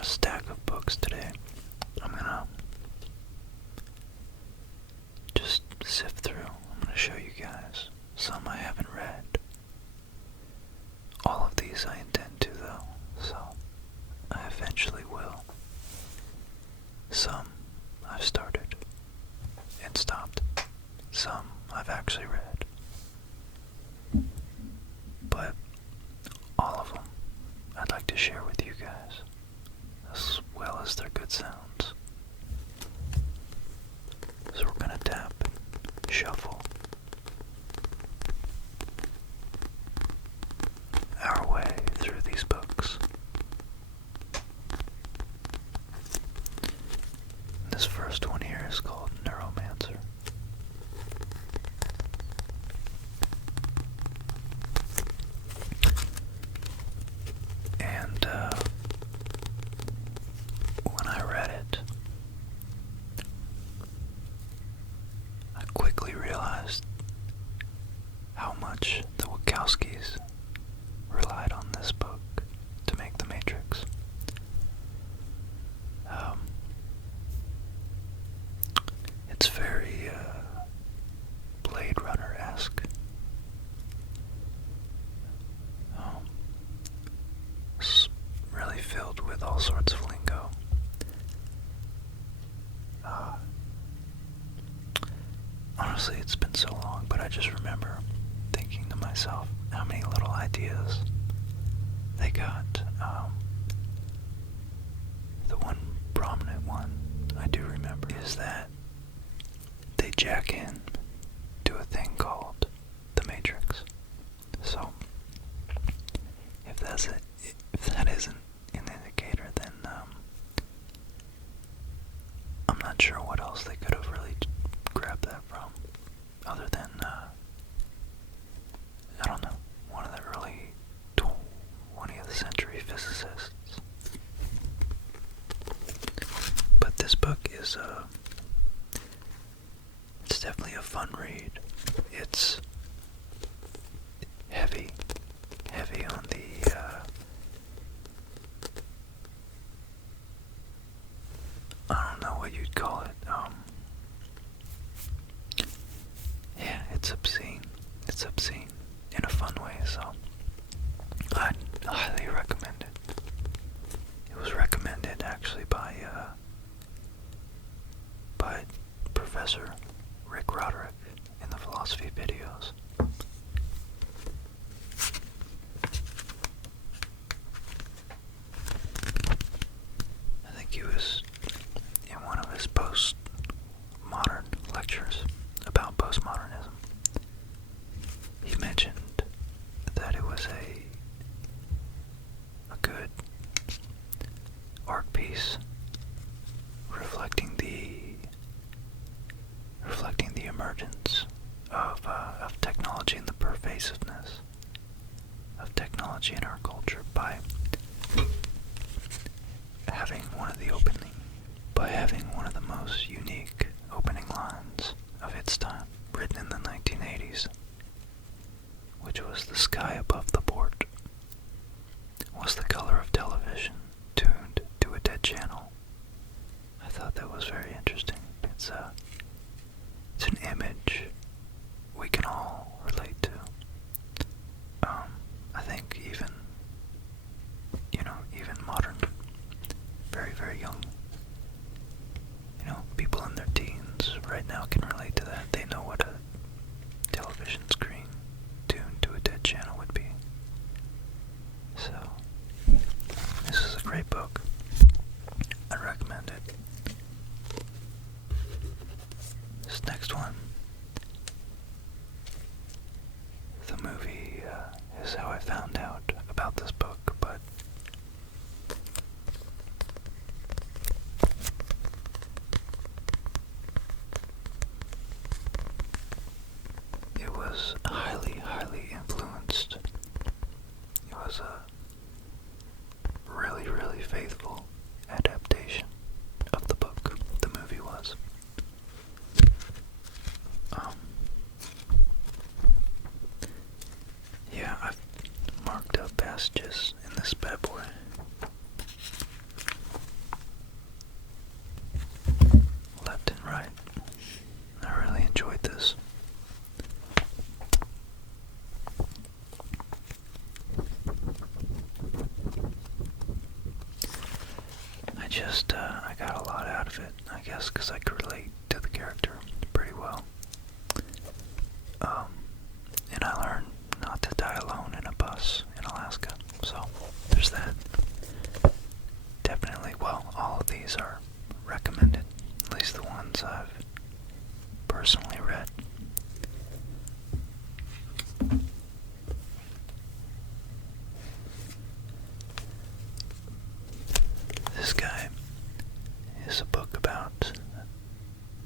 got a stack of books today. I'm gonna just sift through. I'm gonna show you guys some I haven't read. All of these I intend to, though, so I eventually will. Some I've started and stopped. Some I've actually read. But all of them I'd like to share with you guys, as well as their good sounds. So we're gonna tap and shuffle our way through these books. This first one here is called Neuromancer. And when I read it, I quickly realized how much the Wachowskis relied on this book to make The Matrix. It's very Blade Runner-esque. It's really filled with all sorts of lingo. Honestly, it's been so long, but I just remember thinking to myself how many little ideas they got. The one prominent one I do remember is that they jack in to a thing called the Matrix. So if that isn't an indicator, then I'm not sure what else they could have really grabbed that from, other than I don't know, one of the early 20th century physicists. But this book is it's definitely a fun read. It's heavy on the I don't know what you'd call it. Yeah, it's obscene. It's obscene in a fun way, so I'd highly recommend it. It was recommended actually by Professor Rick Roderick in the philosophy videos. I think he was in one of his post-modern lectures about postmodernism. He mentioned that it was a good art piece reflecting the emergence of technology and the pervasiveness of technology in our culture by having one of the most unique opening lines of its time, written in the 1980s, which was, "The sky above the port was the color of television tuned to a dead channel." I thought that was very interesting. It's an image we can all relate to. I think even modern, very, very young, people in their teens right now can relate to that. They know what a television screen tuned to a dead channel would be. So, this is a great book. I'd recommend it. This next one, the movie is how I found out about this book, but it was highly influenced. It was a really, really faithful adaptation of the book. The movie was. Yeah, I've marked up passages in this bad boy. I got a lot out of it, I guess, because I could relate to the character pretty well. And I learned not to die alone in a bus in Alaska, so there's that. Definitely, well, all of these are recommended, at least the ones I've personally read. This guy is a book about,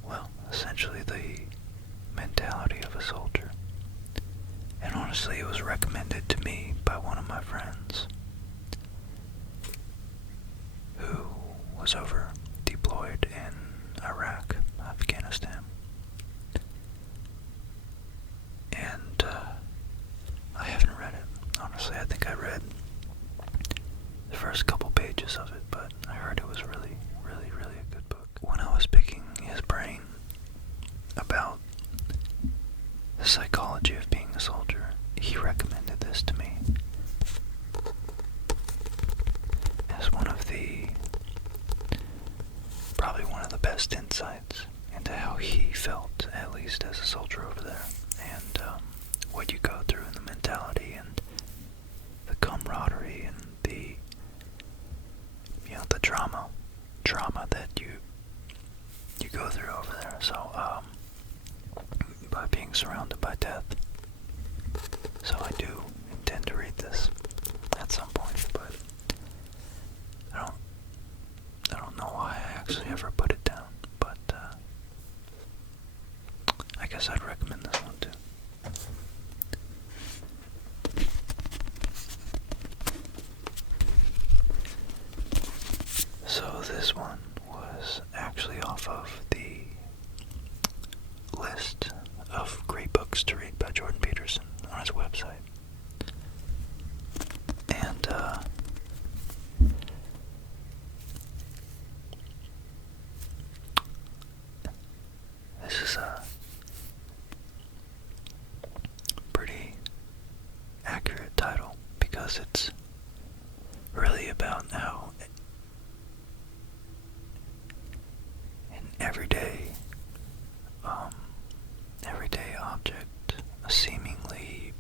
well, essentially the mentality of a soldier. And honestly, it was recommended to me by one of my friends who was over deployed in Iraq, Afghanistan. And I haven't read it. Honestly, I think I read the first couple pages of it, but I heard it was really, really, really a good book. When I was picking his brain about the psychology of being a soldier, he recommended this to me as probably one of the best insights into how he felt, at least as a soldier over there, and what you go through and the mentality and the camaraderie and the drama that you go through over there. So by being surrounded by death. So I do intend to read this at some point, but I don't know why I actually ever put it down, but I guess I'd recommend this one too. So this one was actually off of the list of great books to read by Jordan Peterson on his website. And this is a pretty accurate title because it's really about how an everyday object, a seemingly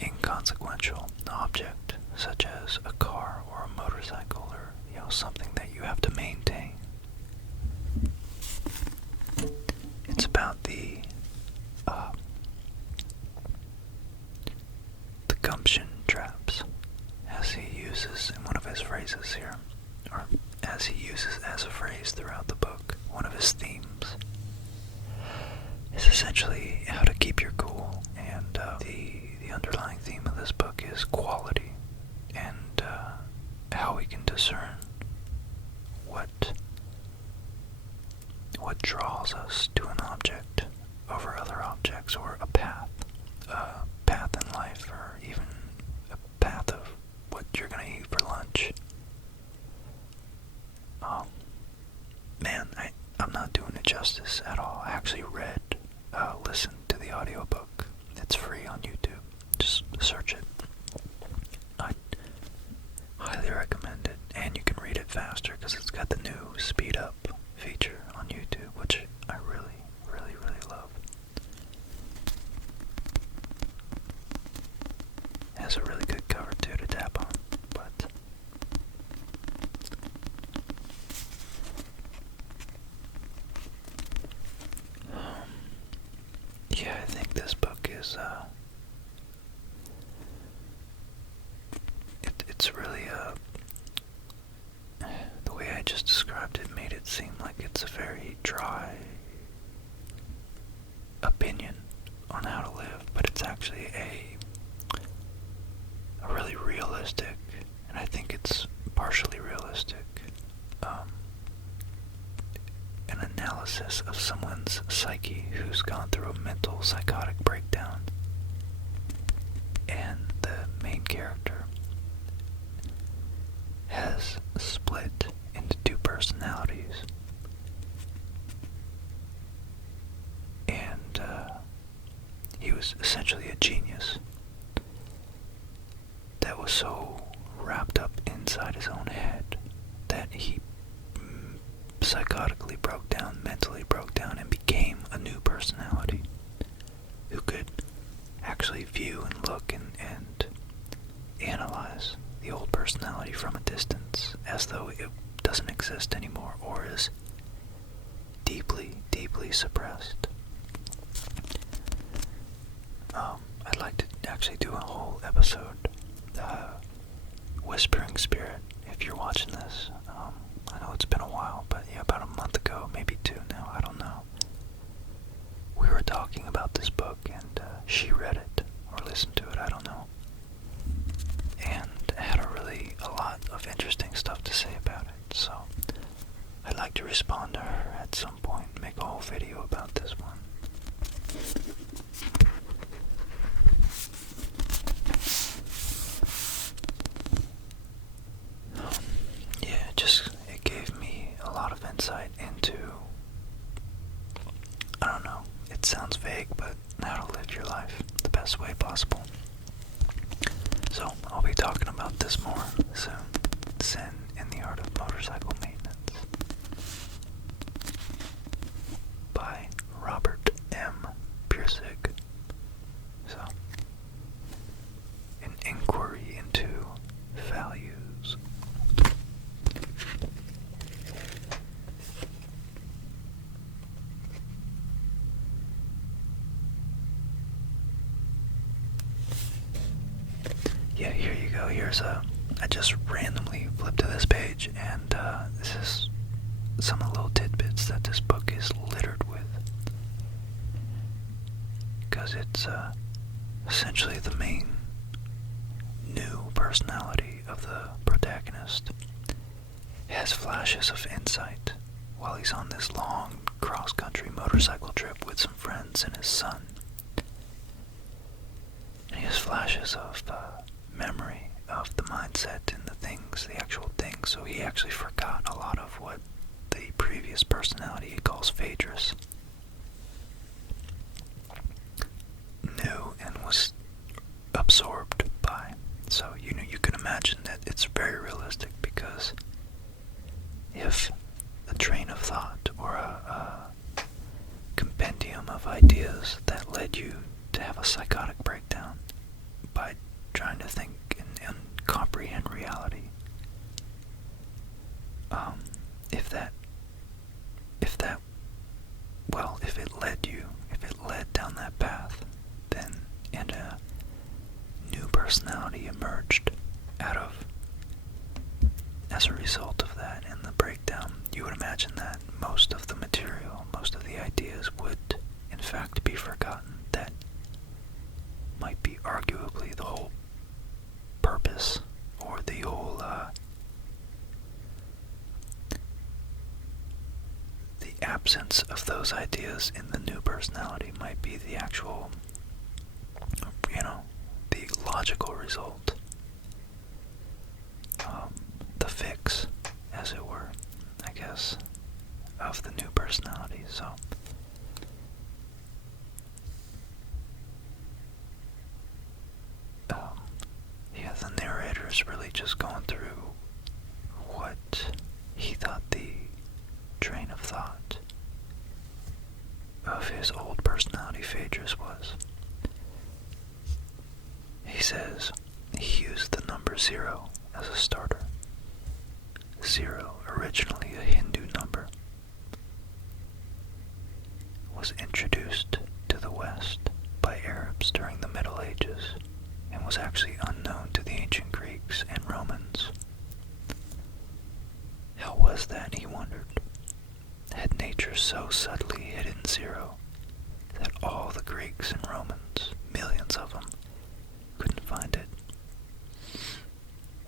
inconsequential object such as a car or a motorcycle or something that you have to maintain. It's about the gumption traps, as he uses in one of his phrases here, or as he uses as a phrase throughout the book. One of his themes is essentially how to keep your cool, and the underlying theme of this book is quality, and how we can discern what draws us to an object over other objects, or a path in life, or even a path of what you're gonna eat for lunch. Man, I'm not doing it justice at all. I actually listened to the audiobook. It's free on YouTube. Just search it. I highly recommend it, and you can read it faster because it's got the new speed up feature on YouTube, which I really, really, really love. It has a really good cover too to tap on, but yeah, I think this book is it's really the way I just described it made it seem like it's a very dry opinion on how to live, but it's actually a really realistic, and I think it's partially realistic, an analysis of someone's psyche who's gone through a mental psychotic breakdown. And the main character has split into two personalities. And he was essentially a genius that was so wrapped his own head, that he psychotically broke down, mentally broke down, and became a new personality who could actually view and look and analyze the old personality from a distance as though it doesn't exist anymore or is deeply, deeply suppressed. I'd like to actually do a whole episode, Whispering Spirit, if you're watching this. I know it's been a while, but yeah, about a month ago, maybe 2 now, I don't know. We were talking about this book, and she read it, or listened to it, I don't know. And had a lot of interesting stuff to say about it, so I'd like to respond to her at some point and make a whole video about this one. It gave me a lot of insight into, I don't know, it sounds vague, but how to live your life the best way possible. So, I'll be talking about this more soon. Sin in the Art of Motorcycle Maintenance by Robert M. Pirsig. So, an inquiry into values. Yeah, here you go. I just randomly flipped to this page, and this is some of the little tidbits that this book is littered with. Because it's essentially the main new personality of the protagonist. Has flashes of insight while he's on this long cross-country motorcycle trip with some friends and his son. And he has flashes of memory of the mindset and the things, the actual things, so he actually forgot a lot of what the previous personality he calls Phaedrus knew and was absorbed by. So you can imagine that it's very realistic, because if a train of thought or a compendium of ideas that led you to have a psychotic breakdown by trying to think and comprehend reality, if it led down that path, then and a new personality emerged as a result of that and the breakdown, you would imagine that most of the material, most of the ideas would in fact be forgotten. That might be arguably the whole purpose, or the whole the absence of those ideas in the new personality might be the actual, the logical result, the fix, as it were, I guess, of the new personality. So the narrator is really just going through what he thought the train of thought of his old personality Phaedrus was. He says he used the number 0 as a starter. 0, originally a Hindu number, was introduced to the West by Arabs during the Middle Ages and was actually unknown to the ancient Greeks and Romans. How was that, he wondered? Had nature so subtly hidden 0 that all the Greeks and Romans, millions of them, couldn't find it?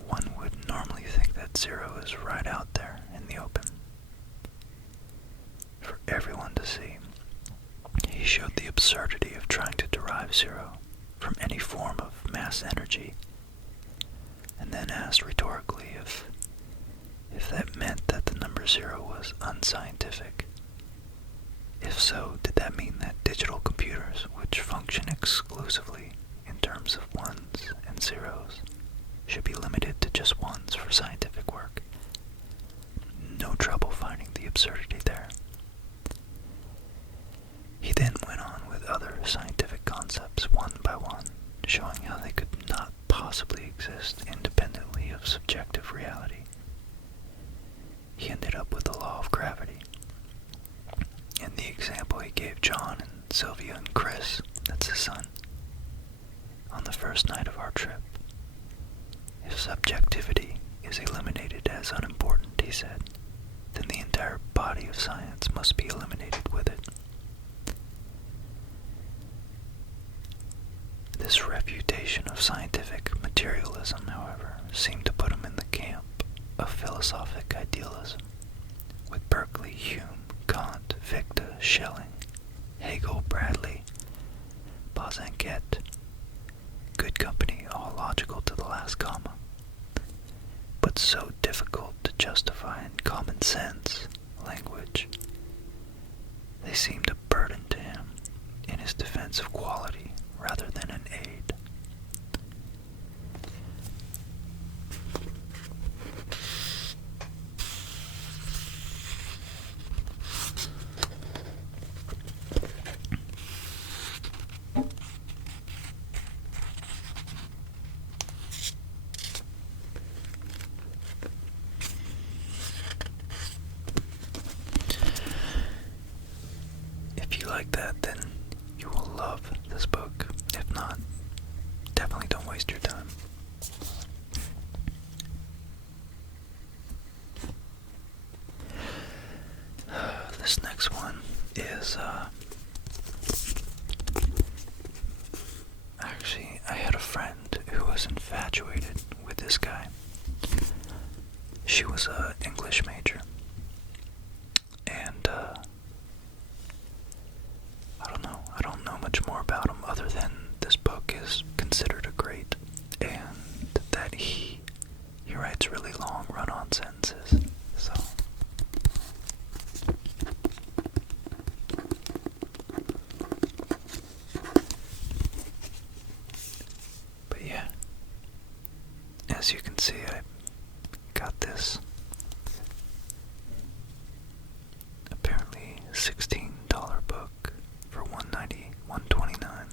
One would normally think that 0 is right out there in the open for everyone to see. He showed the absurdity of trying to derive 0 from any form of mass energy, and then asked rhetorically if that meant that the number 0 was unscientific. If so, did that mean that digital computers, which function exclusively in terms of ones and zeros, should be limited to just ones for scientific finding the absurdity there. He then went on with other scientific concepts one by one, showing how they could not possibly exist independently of subjective reality. He ended up with the law of gravity. And the example he gave John and Sylvia and Chris, that's his son, on the first night of our trip. If subjectivity is eliminated as unimportant, he said, then the entire body of science must be eliminated with it. This refutation of scientific materialism, however, seemed to put him in the camp of philosophic idealism, with Berkeley, Hume, Kant, Fichte, Schelling, Hegel, Bradley, Bosanquet, good company, all logical to the last comma, but so difficult to justify in common sense language. They seemed a burden to him in his defense of quality rather than an aid. If you like that, then you will love this book. If not, definitely don't waste your time. This next one is, actually, I had a friend who was infatuated with this guy. She was an English major. And, I don't know much more about him other than this book is considered a great, and that he writes really long run-on sentences, so. But yeah, as you can see, I got this apparently $16 book for $129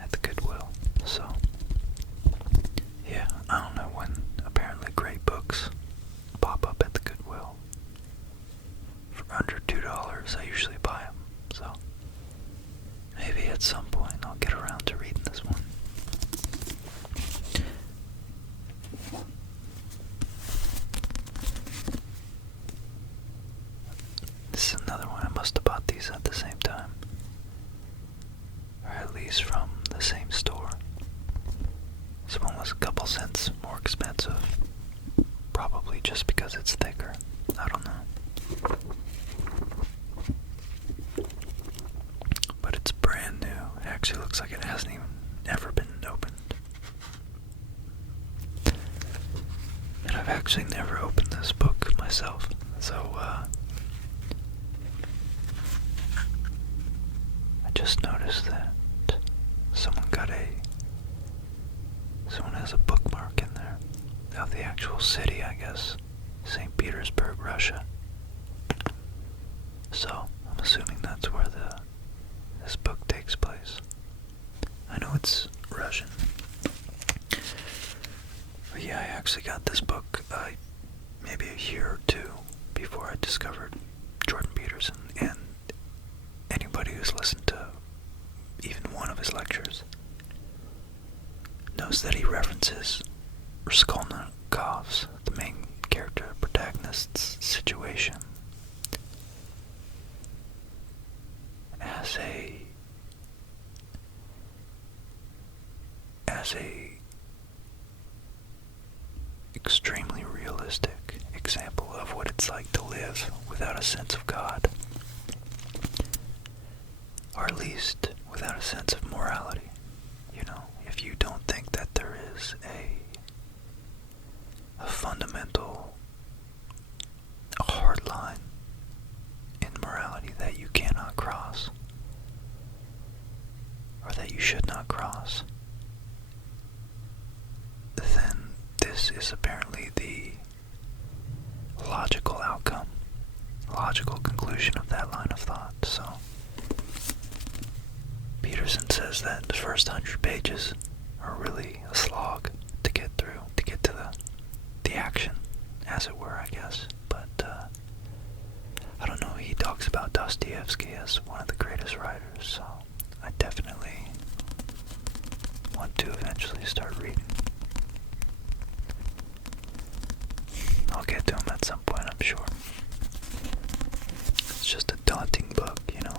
at the Goodwill. So yeah, I don't know when apparently great books pop up at the Goodwill. For under $2 I usually buy them, so maybe at some point I'll get around to reading this one. This is another one. I must have bought these at the same time, or at least from the same store. This one was a couple cents more expensive, probably just because it's thicker. I don't know. But it's brand new. It actually looks like it hasn't even ever been opened. And I've actually never opened this book myself, so I just noticed that someone has a bookmark in there of the actual city, I guess, St. Petersburg, Russia. So I'm assuming that's where this book takes place. I know it's Russian. But yeah, I actually got this book maybe a year or two before I discovered Jordan Peterson, and anybody who's listened to even one of his lectures knows that he references Raskolnikov's, the main character protagonist's situation, as a extremely realistic example of what it's like to live without a sense of God, or at least without a sense of morality. You know, if you don't think that there is a fundamental, a hard line in morality that you cannot cross, or that you should not cross, then this is apparently the logical conclusion of that line of thought. So Peterson says that the first 100 pages are really a slog to get through, to get to the action, as it were, I guess. But I don't know, he talks about Dostoevsky as one of the greatest writers, so I definitely want to eventually start reading. I'll get to him at some point, I'm sure. It's just a daunting book, you know.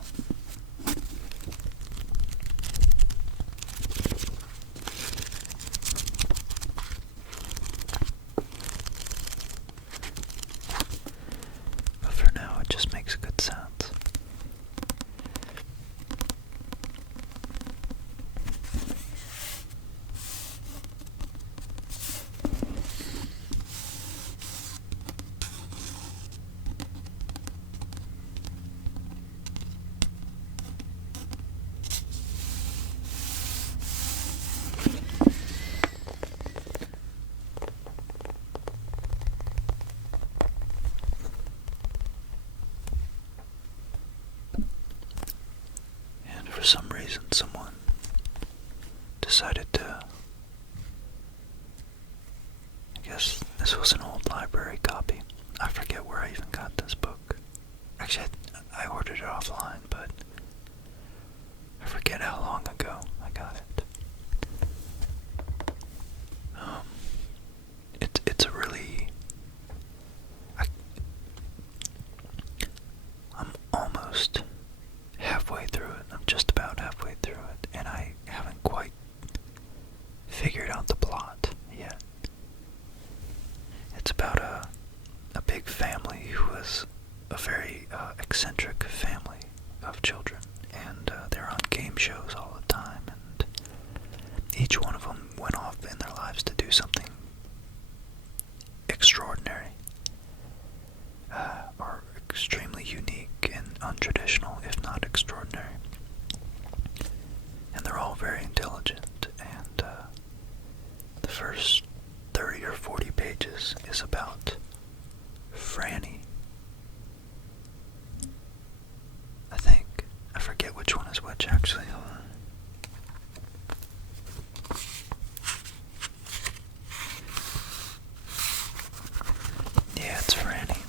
But for now, it just makes good sounds. For some reason, someone decided to, I guess this was an old library copy. I forget where I even got this book. Actually, I ordered it offline, but I forget how long ago I got it. It's a really, I'm almost halfway through it. I'm just about halfway through it, and I haven't quite figured out the plot yet. It's about a big family who is a very eccentric family of children, and they're on game shows all the time, and each one of them went off in their lives to do something extraordinary, or extremely unique and untraditional, if not extraordinary. And they're all very intelligent, and the first 30 or 40 pages is about Franny. I think. I forget which one is which, actually. Hold on. Yeah, it's Franny.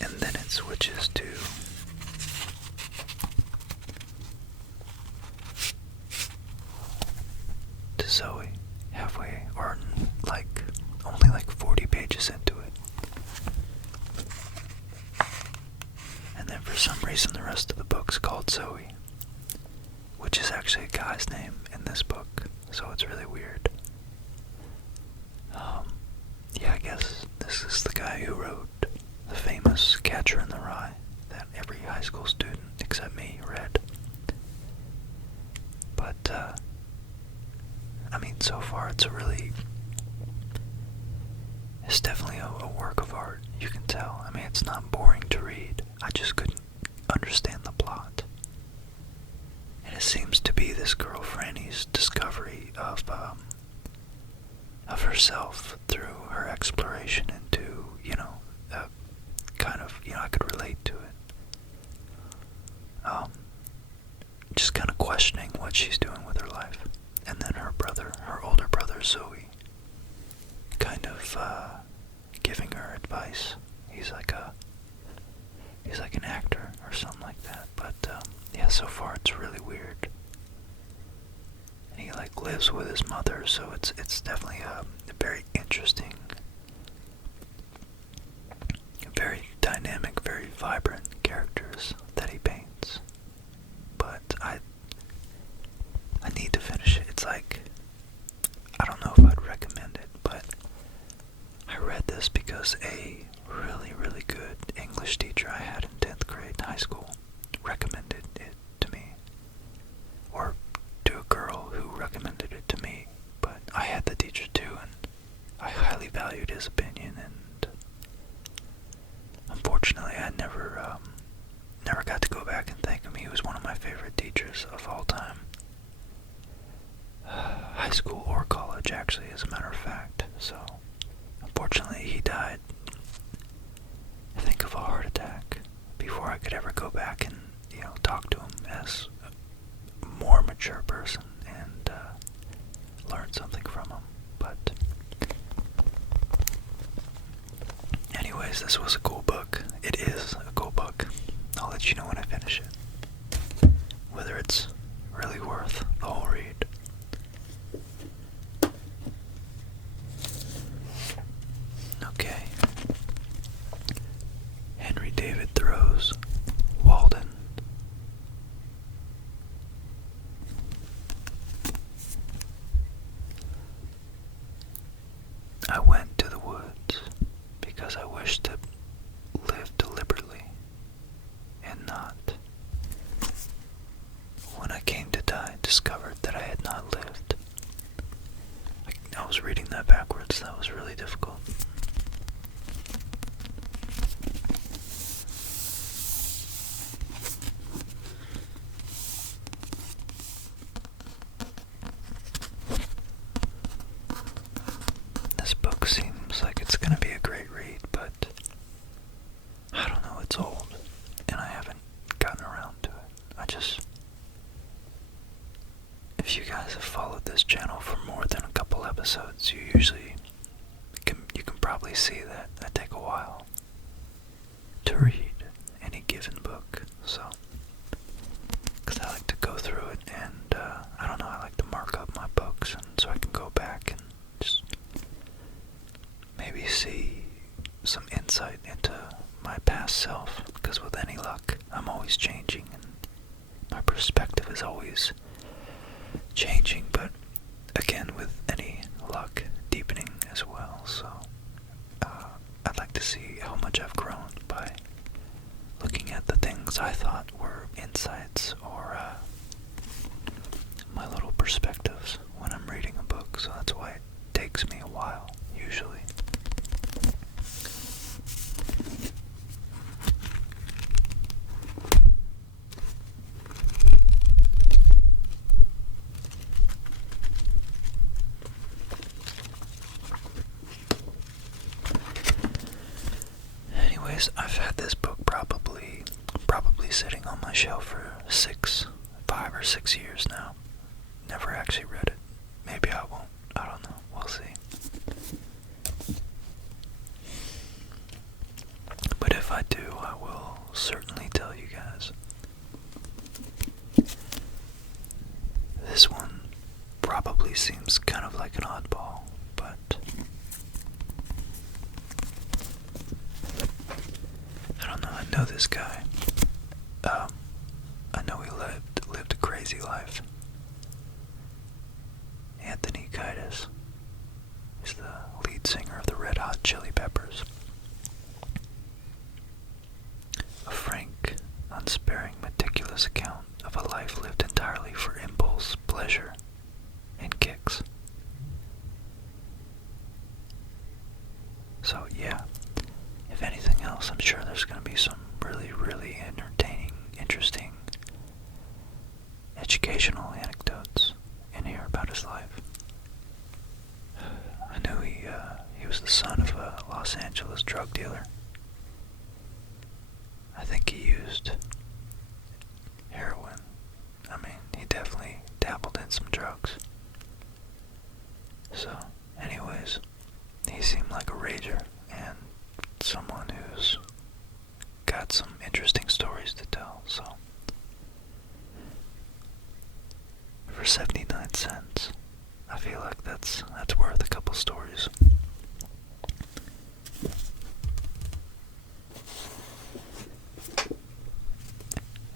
And then it switches to Zooey, halfway, or like only like 40 pages into it. And then for some reason the rest of the book's called Zooey, which is actually a guy's name in this book, so it's really weird. Yeah, I guess this is the guy who wrote the famous Catcher in the Rye that every high school student except me read. But I mean, so far it's definitely a work of art, you can tell. I mean, it's not boring to read. I just couldn't understand the plot. And it seems to be this girl Franny's discovery of herself through her exploration into, kind of, I could relate to it. Just kind of questioning what she's doing with her life. And then her older brother Zooey, kind of giving her advice. He's like an actor or something like that. But yeah, so far it's really weird. And he lives with his mother, so it's definitely a very interesting, very dynamic, very vibrant characters that he paints. But I need to finish it. It's like, I don't know if I'd recommend it, but I read this because a really, really good English teacher I had in 10th grade in high school recommended it to me. Or to a girl who recommended it to me. But I had the teacher too, and I highly valued his opinion, and unfortunately I never got to go back and thank him. He was one of my favorite teachers of all time. High school or college, actually, as a matter of fact. So anyways, this was a cool book. It is a cool book. I'll let you know when I finish it, whether it's really worth the whole read. Okay. Henry David Thoreau's Walden. I went to the woods because I wished to live deliberately and not. When I came to die, discovered that I had not lived. I was reading that backwards. That was really difficult. This book seems like it's going to be a great read, but I don't know, it's old, and I haven't gotten around to it. If you guys have followed this channel for more than a couple episodes, you can probably see that I take a while to read any given book, so, because I like to go through it, and, I don't know, I like to mark up my books, and so I can go back and just maybe see some insight into my past self, because with any luck, I'm always changing, and my perspective is always changing, but again, with any luck, deepening as well, so I'd like to see how much I've grown by looking at the things I thought were insights or my little perspectives when I'm reading a book, so that's why it takes me a while, usually. Anyways, I've had this book probably sitting on my shelf for 5 or 6 years now. Never actually read it. Maybe I won't. I don't know. We'll see. But if I do, I will certainly tell you guys. This one probably seems kind of like an oddball, but I don't know. I know this guy. I know he lived a crazy life. Anthony Kiedis. He's the lead singer of the Red Hot Chili Peppers. A frank, unsparing, meticulous account of a life lived entirely for impulse, pleasure, and kicks. So yeah, if anything else, I'm sure there's going to be some really, really entertaining, interesting, educational anecdotes in here about his life. I knew he was the son of a Los Angeles drug dealer. I think he used heroin. I mean, he definitely dabbled in some drugs. So, anyways, he seemed like a rager and someone who's got some interesting stories to tell, so for 79 cents, I feel like that's worth a couple stories.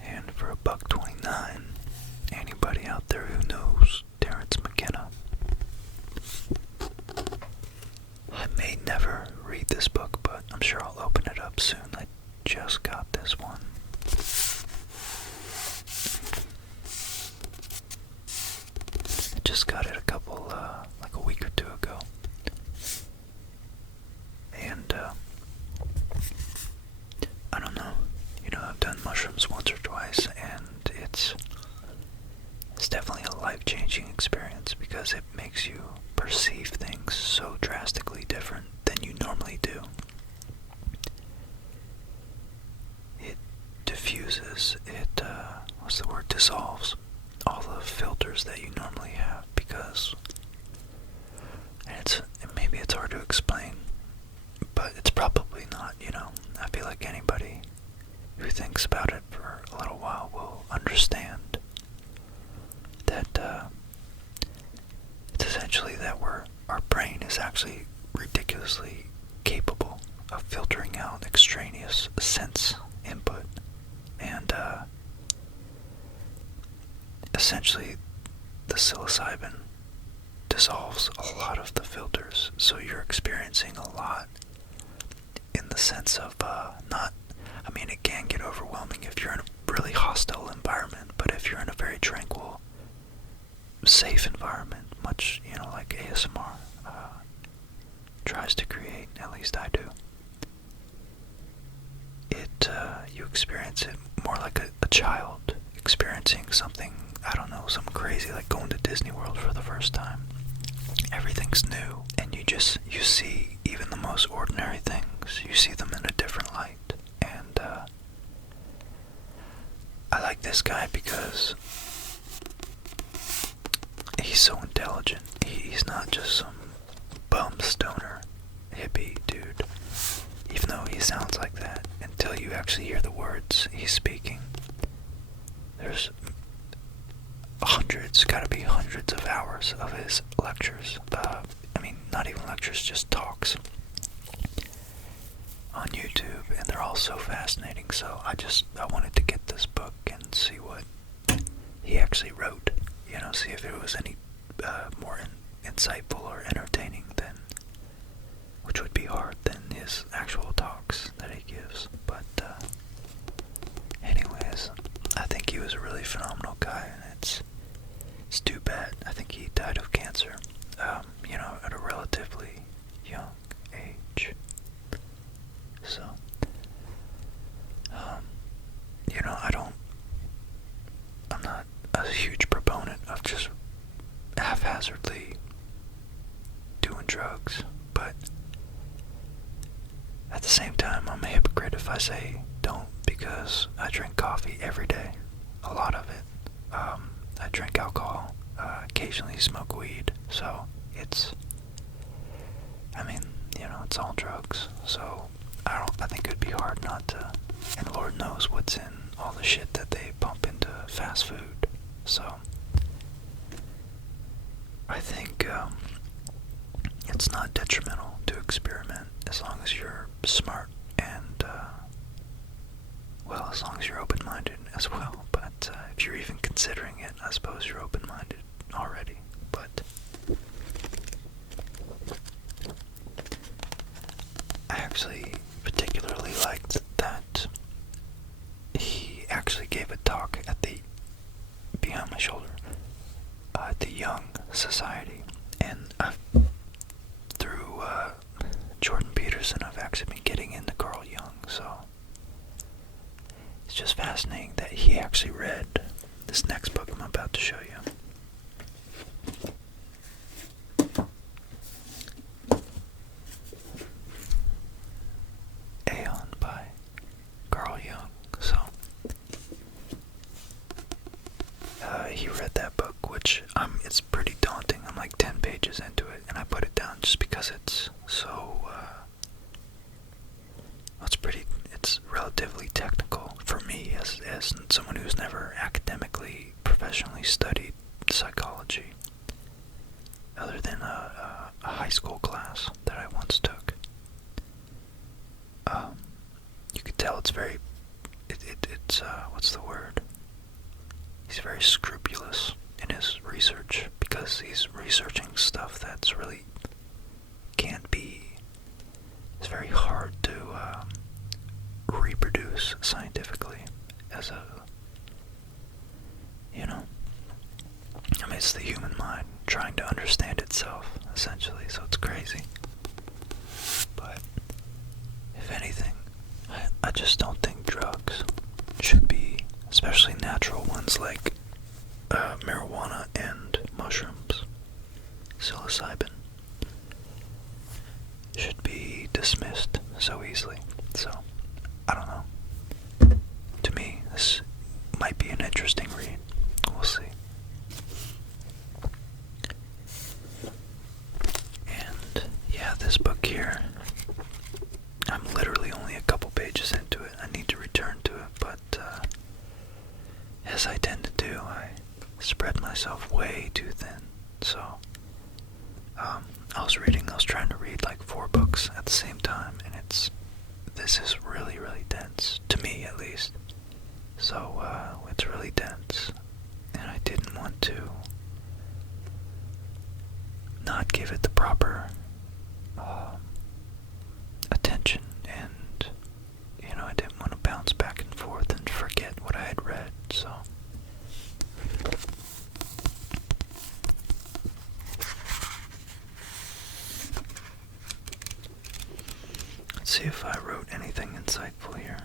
And for $1.29, anybody out there who knows Terrence McKenna, I may never read this book, but I'm sure I'll open it up soon. I just got this one. I just got it like a week or two ago. And, I don't know. I've done mushrooms once or twice, and it's definitely a life-changing experience because it makes you perceive things so drastically different than you normally do. It diffuses, dissolves all the filters that you normally have because, and maybe it's hard to explain, but it's probably not, I feel like anybody who thinks about it for a little while will understand that it's essentially that our brain is actually ridiculously capable of filtering out extraneous sense input, and essentially the psilocybin dissolves a lot of the filters, so you're experiencing a lot in the sense of it can get overwhelming if you're in a really hostile environment, but if you're in a very tranquil, safe environment, much, like ASMR tries to create, at least I do, you experience it more like a child experiencing something, I don't know, something crazy, like going to Disney World for the first time. Everything's new, and you see even the most ordinary things, you see them in a different light. And I like this guy because he's so intelligent. He's not just some bum stoner hippie dude, even though he sounds like that until you actually hear the words he's speaking. There's gotta be hundreds of hours of his lectures. Not even lectures, just talks on YouTube, and they're all so fascinating. So I wanted to get this book and see what he actually wrote. See if it was any more insightful or entertaining than, which would be hard, than his actual talks that he gives. But anyways, I think he was a really phenomenal guy, and it's too bad. I think he died of cancer, at a relatively young age. So, I'm not a huge proponent of just haphazardly doing drugs, but at the same time, I'm a hypocrite if I say don't, because I drink coffee every day, a lot of it. I drink alcohol, occasionally smoke weed, so it's all drugs, so I think it would be hard not to, and Lord knows what's in all the shit that they pump into fast food, so I think it's not detrimental to experiment as long as you're smart and, as long as you're open-minded as well, but if you're even considering it, I suppose you're open-minded already, but I actually particularly liked that he actually gave a talk at the, behind my shoulder, at the Young Society, and through Jordan Peterson, I've actually been getting into Carl Jung, so it's just fascinating that he actually read this next book I'm about to show you. Aeon by Carl Jung. So he read that book, which it's pretty daunting. I'm like 10 pages into it, and I put it down just because it's so it's relatively technical for me as someone who's never academically, professionally studied psychology, other than a high school class that I once took. You could tell it's very, it's what's the word? He's very scrupulous in his research, because he's researching stuff that's really can't be, it's very hard to reproduce scientifically as a, it's the human mind trying to understand itself, essentially, so it's crazy. But, if anything, I just don't think drugs should be, especially natural ones like marijuana and mushrooms, psilocybin, should be dismissed so easily. So, I don't know. To me, this might be an interesting read. We'll see. And, yeah, this book here as I tend to do, I spread myself way too thin. So, I was trying to read like 4 books at the same time, and this is really, really dense, to me at least. So, it's really dense, and I didn't want to not give it the proper attention, and, I didn't want to bounce back and forth and forget what I had read, so. Let's see if I wrote anything insightful here.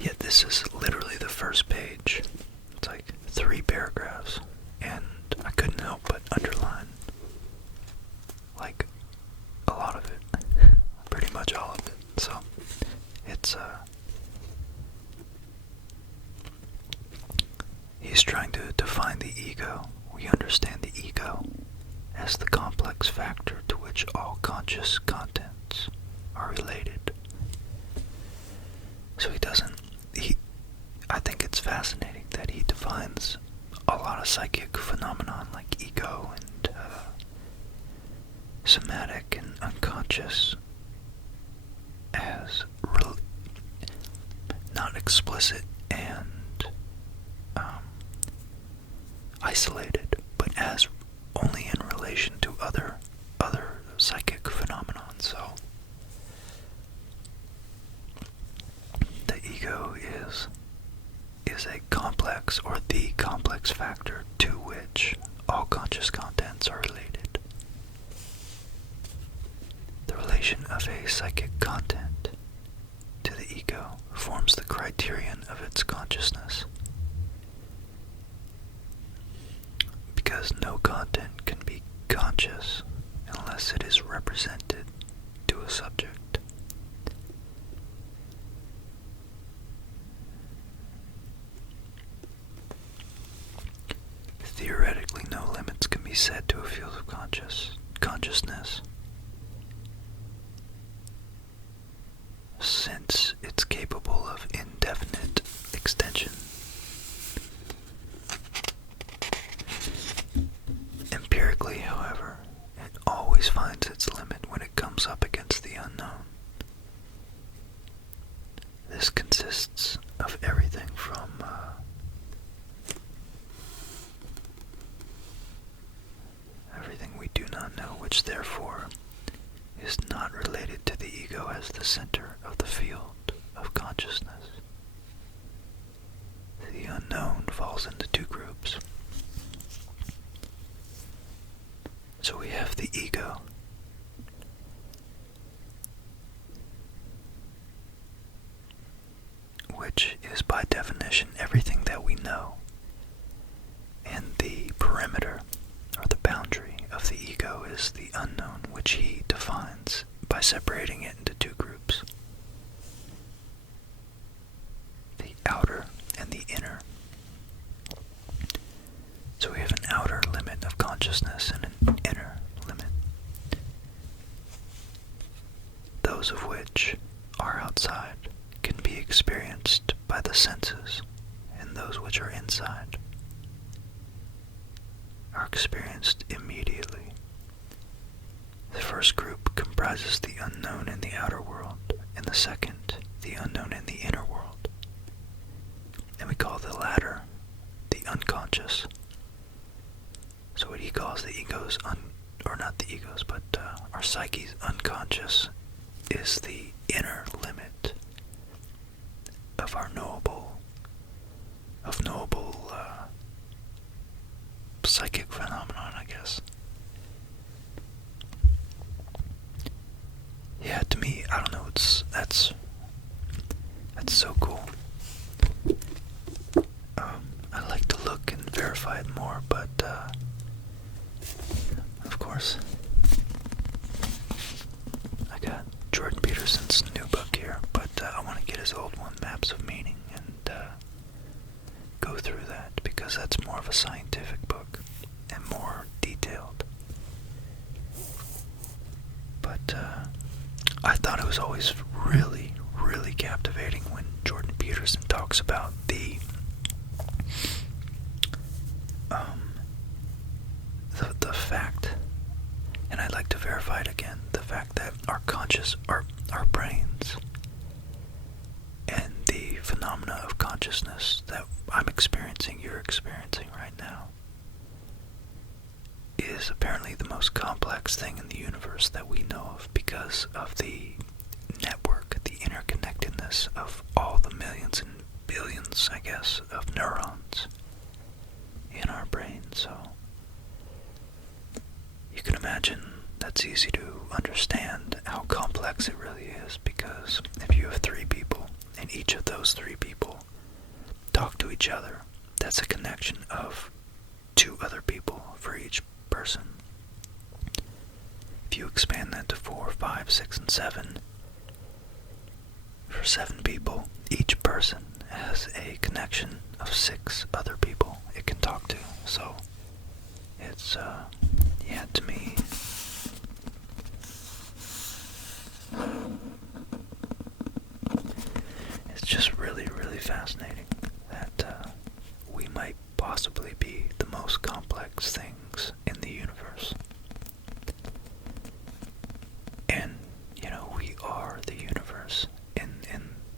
Yeah, this is literally the first page. It's like 3 paragraphs, and I couldn't help but underline, like, a lot of it. Pretty much all of it. So, it's, he's trying to define the ego. We understand the ego as the complex factor to which all conscious contents are related. So I think it's fascinating that he defines a lot of psychic phenomenon like ego and somatic and unconscious as not explicit and isolated, but as only in relation to other psychic phenomenon. So the ego is a complex, or the complex factor to which all conscious contents are related. The relation of a psychic content to the ego forms the criterion of its consciousness, because no content can be conscious unless it is represented to a subject. Theoretically, no limits can be set to a field of consciousness, since it's capable of indefinite extension. Empirically, however, it always finds its limit when it comes up against the unknown. This consists of everything from everything we do not know, which therefore is not related to the ego as the center of the field of consciousness. The unknown falls into 2 groups. So we have the ego, which is by definition everything that we know, and the perimeter, or the boundary of the ego, is the unknown, which he defines by separating it into 2 groups: the outer and the inner. So we have an outer limit of consciousness and an inner limit, those of which are outside can be experienced by the senses, and those which are inside are experienced immediately. The first group comprises the unknown in the outer world, and the second, the unknown in the inner world. And we call the latter the unconscious. So what he calls the ego's, or not the ego's, but our psyche's unconscious is the inner limit of our knowable psychic phenomenon, I guess. Yeah, to me, I don't know, that's so cool. I'd like to look and verify it more, but of course, I got Jordan Peterson's new book here, but I want to get his old one, Maps of Meaning, and go through that, because that's more of a scientific book and more detailed. But I thought it was always really, really captivating when Jordan Peterson talks about the fact, and I'd like to verify it again, the fact that our brains, and the phenomena of consciousness that I'm experiencing, you're experiencing right now, is apparently the most complex thing in the universe that we know of, because of the network, the interconnectedness of all the millions and billions, I guess, of neurons in our brain. So you can imagine that's easy to understand how complex it really is, because if you have three people and each of those three people talk to each other, that's a connection of two other people for each person. If you expand that to 4, 5, 6, and 7, for 7 people, each person has a connection of 6 other people it can talk to. So it's yeah, to me, it's just really, really fascinating that we might possibly be the most complex things in the universe. And, you know, we are the universe in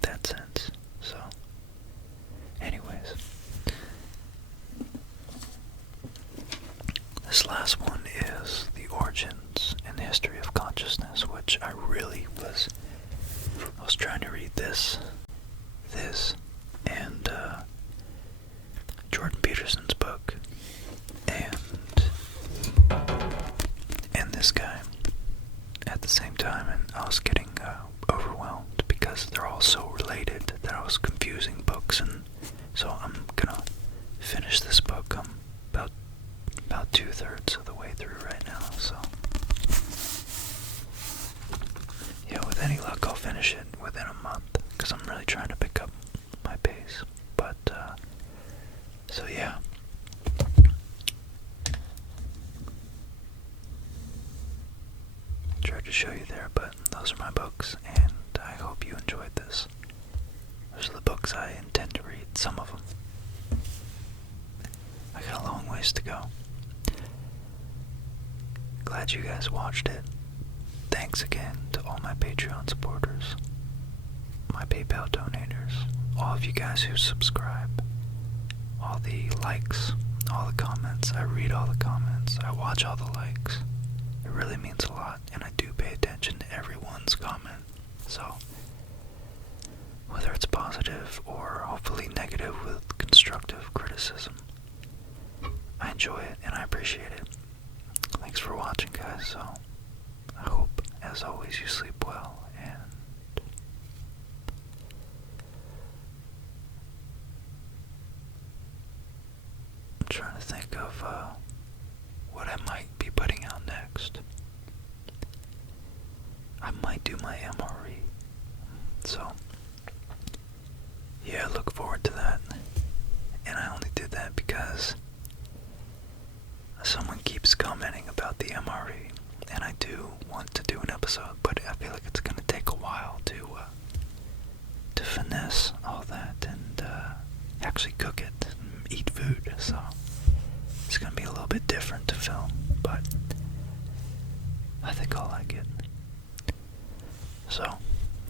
that sense. So, anyways, this last one is the origins and history of consciousness, which I really was trying to read this, and Jordan Peterson's book, and this guy at the same time, and I was getting overwhelmed because they're all so related that I was confusing books, and so I'm gonna finish this book. I'm about 2/3 of the way through right now, so yeah, with any luck I'll finish it within a month, because I'm really trying to pick up my pace. But so yeah, tried to show you there, but those are my books, and I hope you enjoyed this. Those are the books I intend to read, some of them. I got a long ways to go. Glad you guys watched it. Thanks again to all my Patreon supporters, my PayPal donators, all of you guys who subscribe, all the likes, all the comments. I read all the comments, I watch all the likes. It really means a lot, and I do pay attention to everyone's comment. So, whether it's positive or hopefully negative with constructive criticism, I enjoy it and I appreciate it. Thanks for watching, guys. So, I hope, as always, you sleep well, and I'm trying to think of what I might be putting out next. I might do my MRE. So, yeah, look forward to that. And I only did that because someone keeps commenting about the MRE, and I do want to do an episode, but I feel like it's going to take a while to finesse all that and actually cook it and eat food. So it's going to be a little bit different to film, but I think I'll like it. So,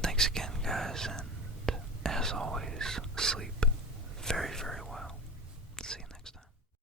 thanks again, guys, and as always, sleep very, very well.